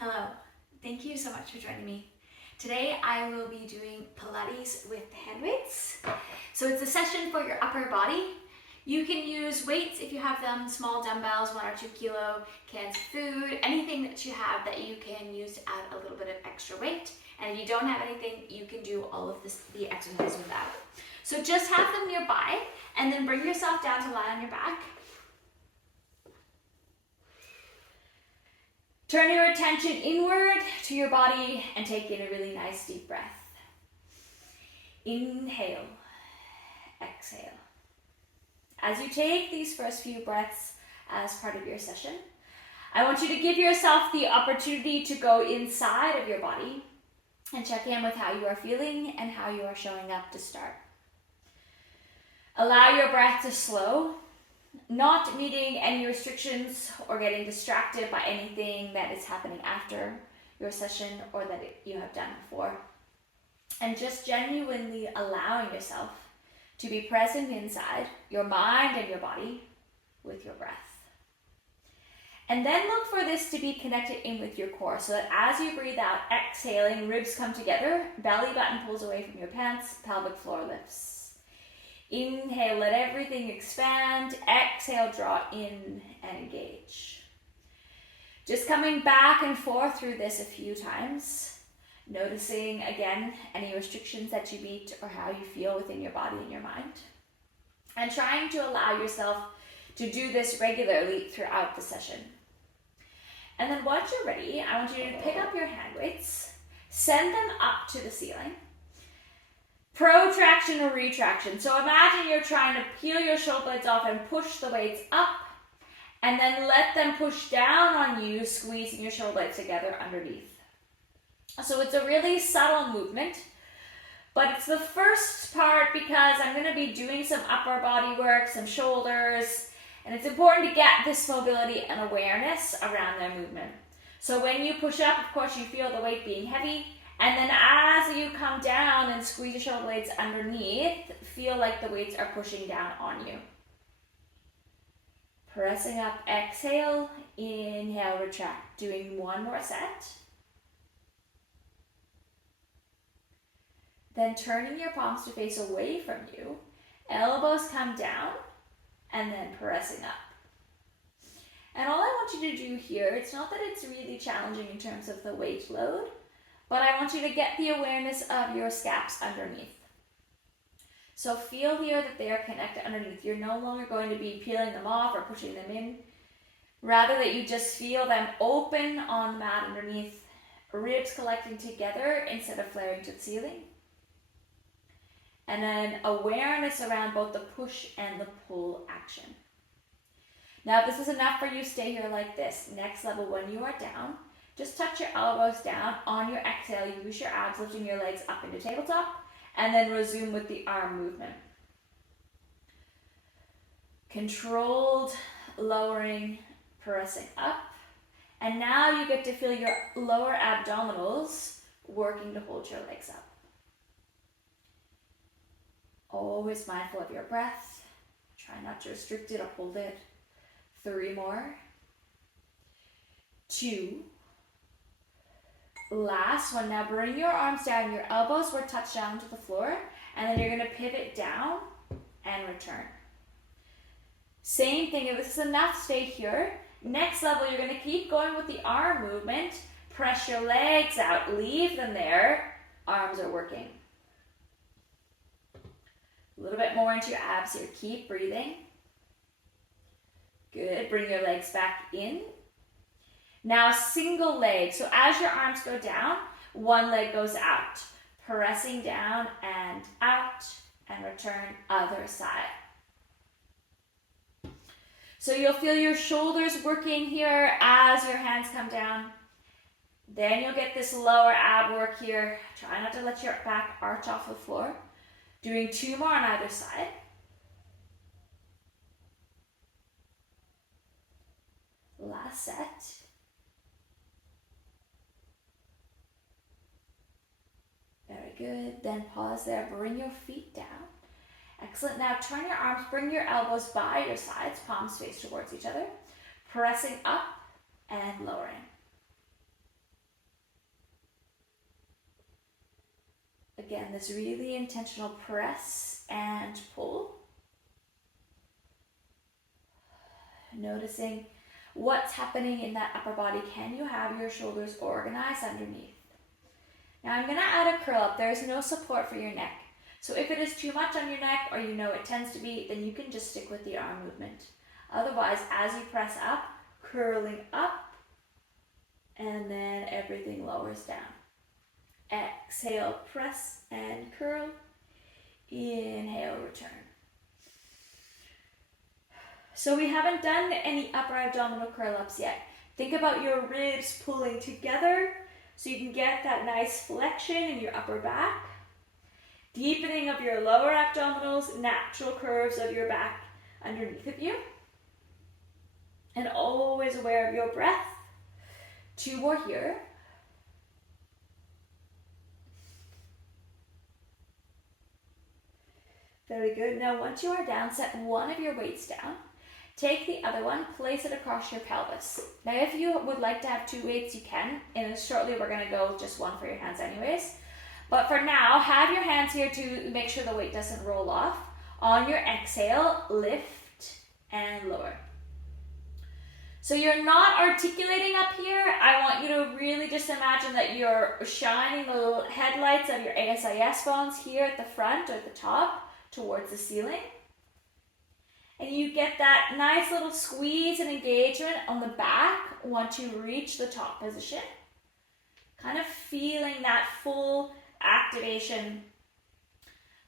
Hello, thank you so much for joining me. Today I will be doing Pilates with hand weights. So it's a session for your upper body. You can use weights if you have them, small dumbbells, 1 or 2 kilo, cans of food, anything that you have that you can use to add a little bit of extra weight. And if you don't have anything, you can do all of the exercise without. So just have them nearby and then bring yourself down to lie on your back. Turn your attention inward to your body and take in a really nice deep breath. Inhale, exhale. As you take these first few breaths as part of your session, I want you to give yourself the opportunity to go inside of your body and check in with how you are feeling and how you are showing up to start. Allow your breath to slow, not meeting any restrictions or getting distracted by anything that is happening after your session or that you have done before. And just genuinely allowing yourself to be present inside your mind and your body with your breath. And then look for this to be connected in with your core so that as you breathe out, exhaling, ribs come together, belly button pulls away from your pants, pelvic floor lifts. Inhale, let everything expand. Exhale, draw in and engage. Just coming back and forth through this a few times. Noticing, again, any restrictions that you meet or how you feel within your body and your mind. And trying to allow yourself to do this regularly throughout the session. And then once you're ready, I want you to pick up your hand weights, send them up to the ceiling. Protraction or retraction. So imagine you're trying to peel your shoulder blades off and push the weights up and then let them push down on you, squeezing your shoulder blades together underneath. So it's a really subtle movement, but it's the first part because I'm going to be doing some upper body work, some shoulders, and it's important to get this mobility and awareness around their movement. So when you push up, of course, you feel the weight being heavy. And then as you come down and squeeze your shoulder blades underneath, feel like the weights are pushing down on you. Pressing up, exhale, inhale, retract. Doing one more set. Then turning your palms to face away from you, elbows come down, and then pressing up. And all I want you to do here, it's not that it's really challenging in terms of the weight load, but I want you to get the awareness of your scaps underneath. So feel here that they are connected underneath. You're no longer going to be peeling them off or pushing them in. Rather that you just feel them open on the mat underneath, ribs collecting together instead of flaring to the ceiling. And then awareness around both the push and the pull action. Now if this is enough for you, stay here like this. Next level, when you are down, just touch your elbows down. On your exhale, use your abs, lifting your legs up into tabletop, and then resume with the arm movement. Controlled lowering, pressing up. And now you get to feel your lower abdominals working to hold your legs up. Always mindful of your breath. Try not to restrict it or hold it. 3 more. 2. Last one. Now bring your arms down. Your elbows will touch down to the floor. And then you're going to pivot down and return. Same thing. If this is enough, stay here. Next level, you're going to keep going with the arm movement. Press your legs out. Leave them there. Arms are working. A little bit more into your abs here. Keep breathing. Good. Bring your legs back in. Now single leg. So as your arms go down, one leg goes out. Pressing down and out and return other side. So you'll feel your shoulders working here as your hands come down. Then you'll get this lower ab work here. Try not to let your back arch off the floor. Doing 2 more on either side. Last set. Very good. Then pause there. Bring your feet down. Excellent. Now turn your arms, bring your elbows by your sides, palms face towards each other. Pressing up and lowering. Again, this really intentional press and pull. Noticing what's happening in that upper body. Can you have your shoulders organized underneath? Now I'm going to add a curl up. There's no support for your neck. So if it is too much on your neck, or you know it tends to be, then you can just stick with the arm movement. Otherwise, as you press up, curling up, and then everything lowers down. Exhale, press and curl. Inhale, return. So we haven't done any upper abdominal curl-ups yet. Think about your ribs pulling together so you can get that nice flexion in your upper back. Deepening of your lower abdominals, natural curves of your back underneath of you. And always aware of your breath. 2 more here. Very good. Now once you are down, set one of your weights down. Take the other one, place it across your pelvis. Now if you would like to have 2 weights, you can. And shortly we're going to go just one for your hands anyways. But for now, have your hands here to make sure the weight doesn't roll off. On your exhale, lift and lower. So you're not articulating up here. I want you to really just imagine that you're shining the little headlights of your ASIS bones here at the front or at the top towards the ceiling. And you get that nice little squeeze and engagement on the back once you reach the top position. Kind of feeling that full activation,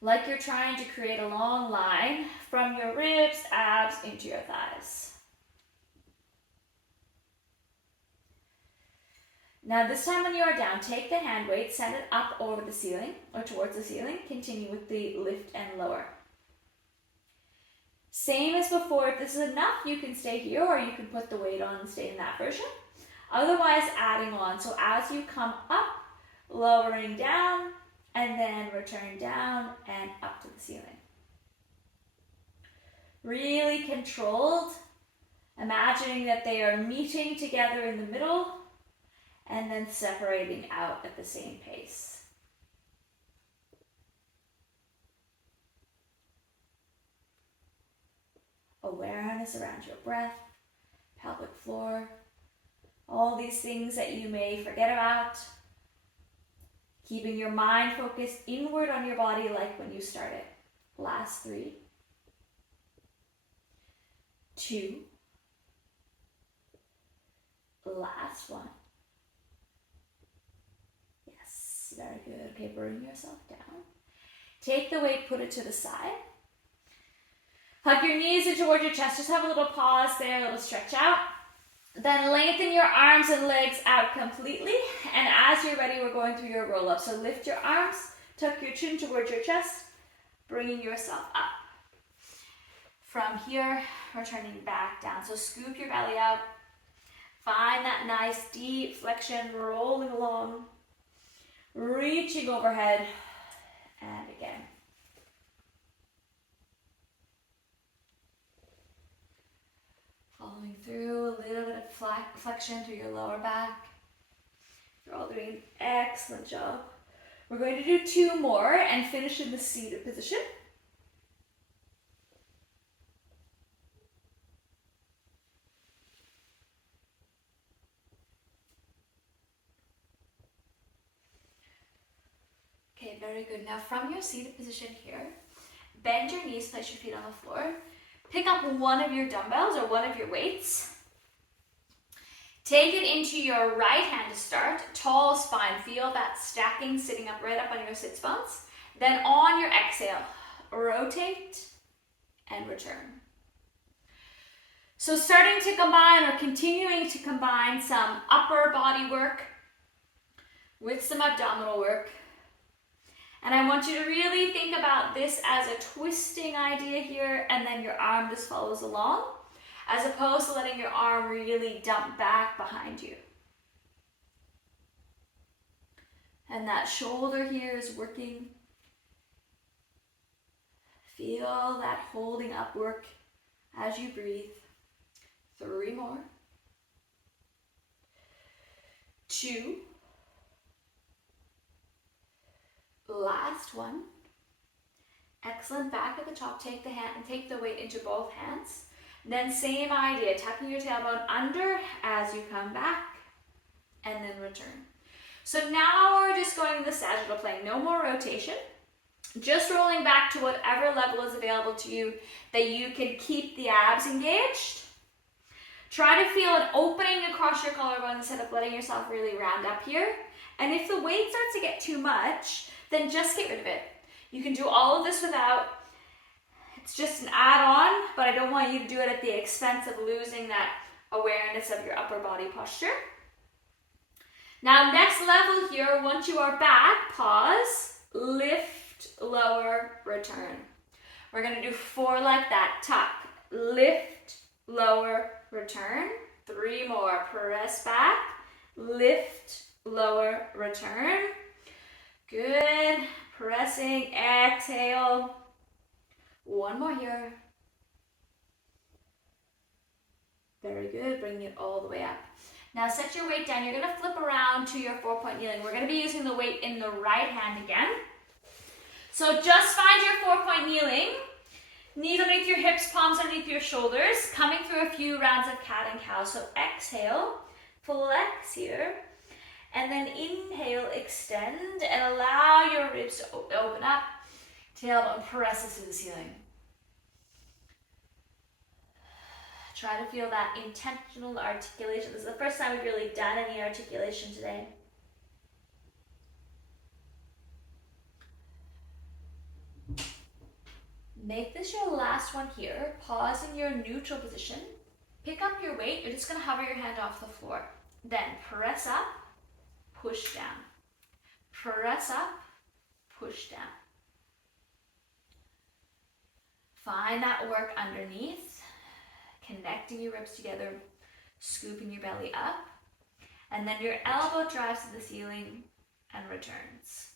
like you're trying to create a long line from your ribs, abs, into your thighs. Now this time when you are down, take the hand weight, send it up over the ceiling or towards the ceiling. Continue with the lift and lower. Same as before, if this is enough, you can stay here or you can put the weight on and stay in that version. Otherwise, adding on. So as you come up, lowering down, and then return down and up to the ceiling. Really controlled, imagining that they are meeting together in the middle and then separating out at the same pace. Awareness around your breath, pelvic floor, all these things that you may forget about. Keeping your mind focused inward on your body like when you started. Last 3, 2, last 1. Yes, very good. Okay, bring yourself down. Take the weight, put it to the side. Hug your knees in towards your chest. Just have a little pause there, a little stretch out. Then lengthen your arms and legs out completely. And as you're ready, we're going through your roll-up. So lift your arms, tuck your chin towards your chest, bringing yourself up. From here, returning back down. So scoop your belly out. Find that nice deep flexion, rolling along, reaching overhead, and again. Following through, a little bit of flexion through your lower back. You're all doing an excellent job. We're going to do 2 more and finish in the seated position. Okay, very good. Now from your seated position here, bend your knees, place your feet on the floor. Pick up one of your dumbbells or one of your weights. Take it into your right hand to start. Tall spine. Feel that stacking, sitting up right up on your sits bones. Then on your exhale, rotate and return. So starting to combine or continuing to combine some upper body work with some abdominal work. And I want you to really think about this as a twisting idea here, and then your arm just follows along, as opposed to letting your arm really dump back behind you. And that shoulder here is working. Feel that holding up work as you breathe. 3 more. 2. Last one. Excellent. Back at the top, take the weight into both hands. Then same idea, tucking your tailbone under as you come back and then return. So now we're just going to the sagittal plane, no more rotation. Just rolling back to whatever level is available to you that you can keep the abs engaged. Try to feel an opening across your collarbone instead of letting yourself really round up here. And if the weight starts to get too much, then just get rid of it. You can do all of this without, it's just an add-on, but I don't want you to do it at the expense of losing that awareness of your upper body posture. Now, next level here, once you are back, pause, lift, lower, return. We're gonna do 4 like that. Tuck, lift, lower, return. 3 more. Press back, lift, lower, return. Good. Pressing, exhale. 1 more here. Very good. Bring it all the way up. Now set your weight down. You're going to flip around to your 4-point kneeling. We're going to be using the weight in the right hand again. So just find your 4-point kneeling. Knees underneath your hips, palms underneath your shoulders. Coming through a few rounds of cat and cow. So exhale, flex here. And then inhale, extend, and allow your ribs to open up. Tailbone presses to the ceiling. Try to feel that intentional articulation. This is the first time we've really done any articulation today. Make this your last one here. Pause in your neutral position. Pick up your weight. You're just going to hover your hand off the floor. Then press up, push down. Press up, push down. Find that work underneath, connecting your ribs together, scooping your belly up, and then your elbow drives to the ceiling and returns.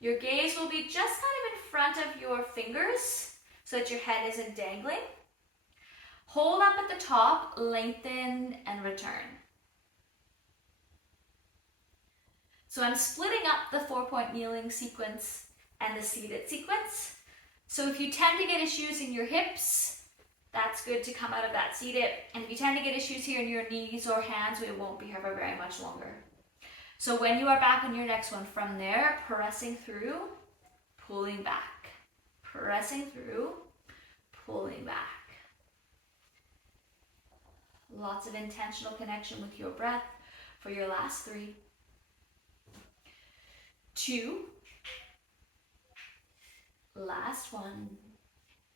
Your gaze will be just kind of in front of your fingers so that your head isn't dangling. Hold up at the top, lengthen, and return. So I'm splitting up the 4-point kneeling sequence and the seated sequence. So if you tend to get issues in your hips, that's good to come out of that seated. And if you tend to get issues here in your knees or hands, we won't be here for very much longer. So when you are back on your next one, from there, pressing through, pulling back. Pressing through, pulling back. Lots of intentional connection with your breath for your last 3. 2. Last one.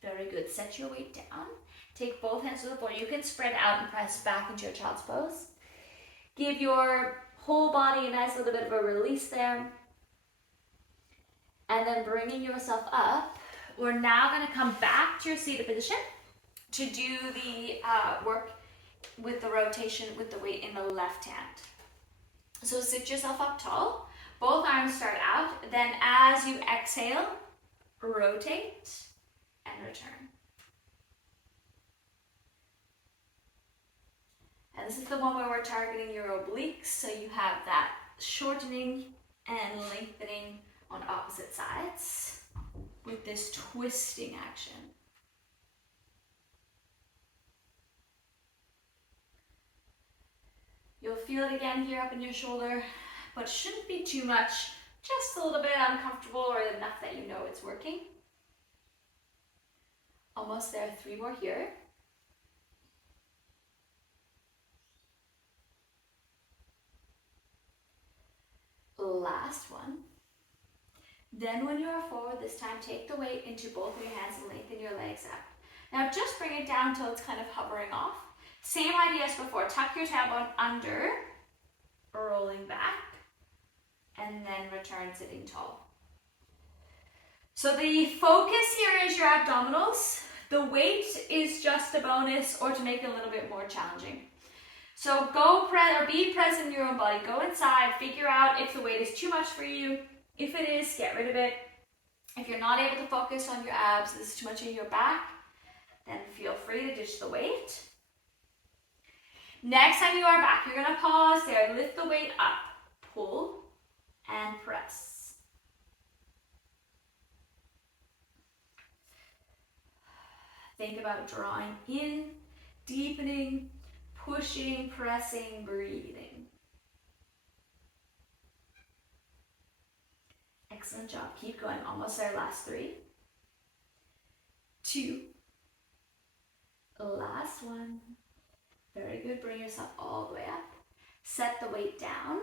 Very good. Set your weight down. Take both hands to the floor. You can spread out and press back into your child's pose. Give your whole body a nice little bit of a release there. And then bringing yourself up, we're now going to come back to your seated position to do the work with the rotation with the weight in the left hand. So sit yourself up tall. Both arms start out. Then as you exhale, rotate and return. And this is the one where we're targeting your obliques, so you have that shortening and lengthening on opposite sides with this twisting action. You'll feel it again here up in your shoulder, but shouldn't be too much, just a little bit uncomfortable or enough that you know it's working. Almost there, 3 more here. Last one. Then when you are forward this time, take the weight into both of your hands and lengthen your legs up. Now just bring it down till it's kind of hovering off. Same idea as before. Tuck your tailbone under, rolling back, and then return sitting tall. So the focus here is your abdominals. The weight is just a bonus or to make it a little bit more challenging. So be present in your own body. Go inside, figure out if the weight is too much for you. If it is, get rid of it. If you're not able to focus on your abs, this is too much in your back, then feel free to ditch the weight. Next time you are back, you're going to pause there, lift the weight up, pull, and press. Think about drawing in, deepening, pushing, pressing, breathing. Excellent job. Keep going. Almost there. Last 3, 2, last 1. Very good. Bring yourself all the way up. Set the weight down.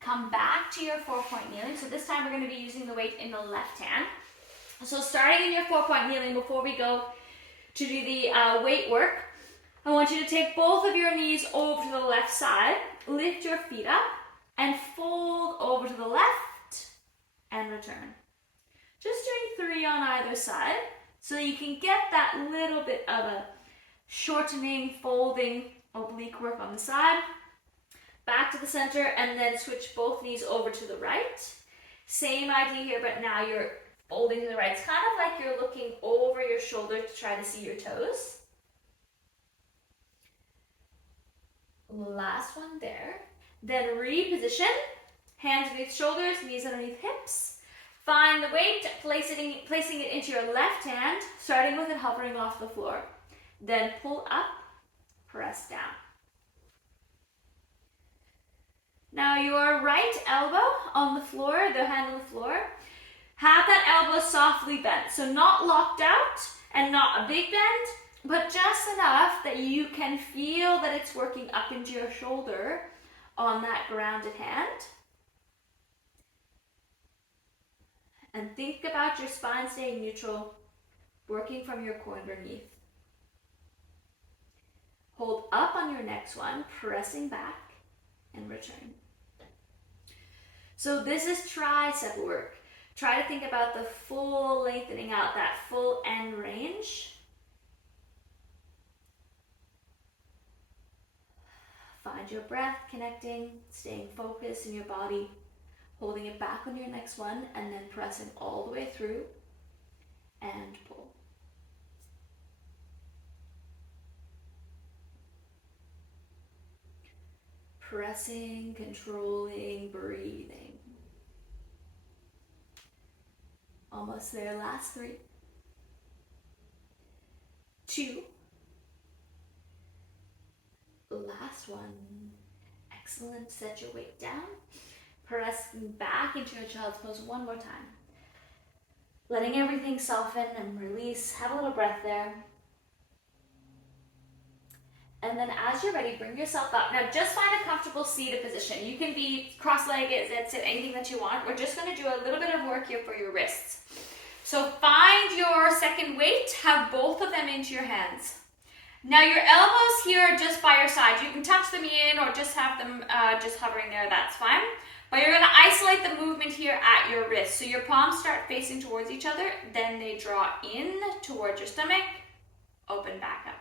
Come back to your 4-point kneeling. So this time we're going to be using the weight in the left hand. So starting in your 4-point kneeling, before we go to do the weight work, I want you to take both of your knees over to the left side, lift your feet up, and fold over to the left, and return. Just doing 3 on either side, so you can get that little bit of a shortening, folding, oblique work on the side. Back to the center, and then switch both knees over to the right. Same idea here, but now you're folding to the right. It's kind of like you're looking over your shoulder to try to see your toes. Last one there. Then reposition. Hands beneath shoulders, knees underneath hips. Find the weight, placing it into your left hand, starting with it hovering off the floor. Then pull up, press down. Now your right elbow on the floor, the hand on the floor, have that elbow softly bent. So not locked out and not a big bend, but just enough that you can feel that it's working up into your shoulder on that grounded hand. And think about your spine staying neutral, working from your core underneath. Hold up on your next one, pressing back, and return. So this is tricep work. Try to think about the full lengthening out, that full end range. Find your breath, connecting, staying focused in your body, holding it back on your next one, and then pressing all the way through and pull. Pressing, controlling, breathing. Almost there. Last 3, 2, last 1. Excellent. Set your weight down. Pressing back into your child's pose one more time. Letting everything soften and release. Have a little breath there. And then as you're ready, bring yourself up. Now just find a comfortable seated position. You can be cross-legged, sit, anything that you want. We're just going to do a little bit of work here for your wrists. So find your second weight, have both of them into your hands. Now your elbows here are just by your side. You can touch them in or just have them just hovering there, that's fine. But you're going to isolate the movement here at your wrist. So your palms start facing towards each other, then they draw in towards your stomach, open back up.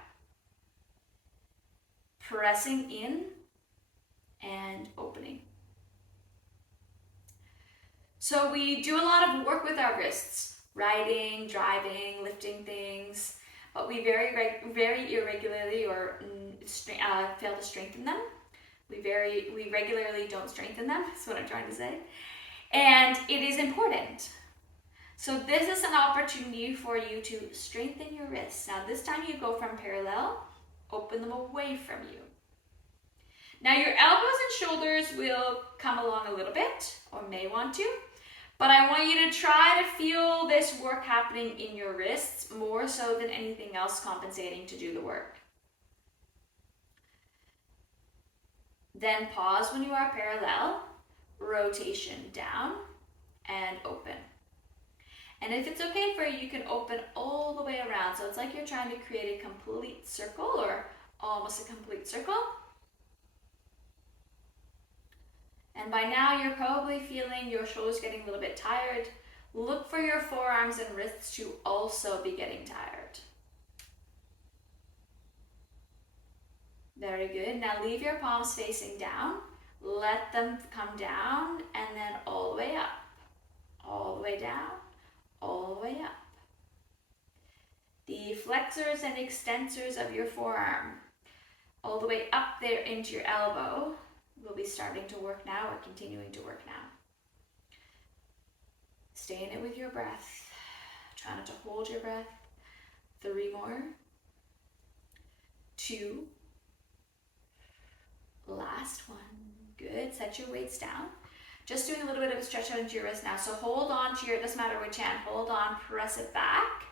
Pressing in and opening. So we do a lot of work with our wrists, riding, driving, lifting things, but we very irregularly or fail to strengthen them. We regularly don't strengthen them, is what I'm trying to say. And it is important. So this is an opportunity for you to strengthen your wrists. Now this time you go from parallel, open them away from you. Now your elbows and shoulders will come along a little bit, or may want to, but I want you to try to feel this work happening in your wrists more so than anything else compensating to do the work. Then pause when you are parallel, rotation down and open. And if it's okay for you, you can open all the way around. So it's like you're trying to create a complete circle or almost a complete circle. And by now you're probably feeling your shoulders getting a little bit tired. Look for your forearms and wrists to also be getting tired. Very good. Now leave your palms facing down. Let them come down and then all the way up. All the way down. All the way up. The flexors and extensors of your forearm, all the way up there into your elbow, will be starting to work now or continuing to work now. Stay in it with your breath. Try not to hold your breath. 3 more. 2. Last one. Good. Set your weights down. Just doing a little bit of a stretch out into your wrist now. So hold on to your, it doesn't matter which hand, hold on, press it back.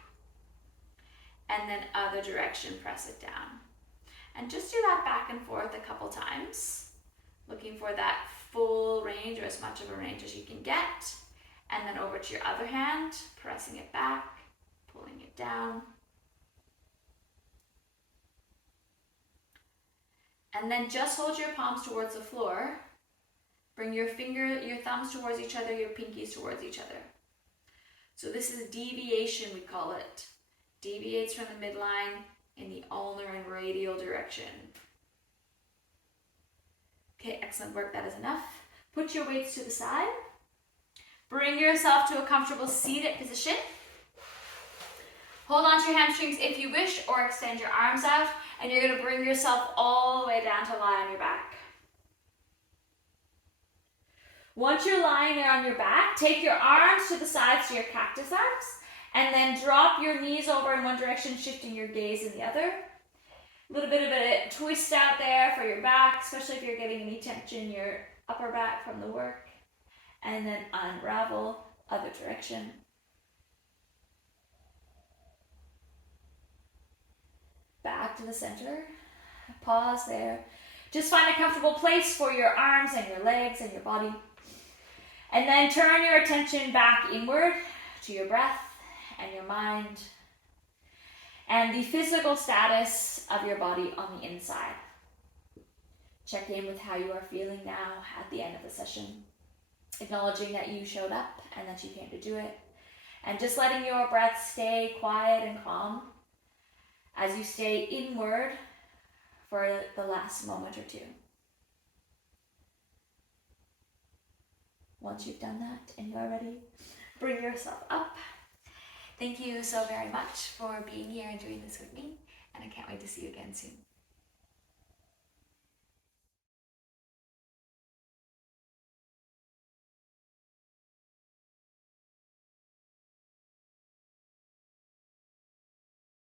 And then other direction, press it down. And just do that back and forth a couple times. Looking for that full range, or as much of a range as you can get. And then over to your other hand, pressing it back, pulling it down. And then just hold your palms towards the floor. Bring your thumbs towards each other, your pinkies towards each other. So this is deviation, we call it. Deviates from the midline in the ulnar and radial direction. Okay, excellent work, that is enough. Put your weights to the side. Bring yourself to a comfortable seated position. Hold on to your hamstrings if you wish, or extend your arms out, and you're going to bring yourself all the way down to lie on your back. Once you're lying there on your back, take your arms to the sides to your cactus arms, and then drop your knees over in one direction, shifting your gaze in the other. A little bit of a twist out there for your back, especially if you're getting any tension in your upper back from the work. And then unravel, other direction. Back to the center. Pause there. Just find a comfortable place for your arms and your legs and your body. And then turn your attention back inward to your breath and your mind and the physical status of your body on the inside. Check in with how you are feeling now at the end of the session, acknowledging that you showed up and that you came to do it, and just letting your breath stay quiet and calm as you stay inward for the last moment or two. Once you've done that and you are ready, bring yourself up. Thank you so very much for being here and doing this with me, and I can't wait to see you again soon.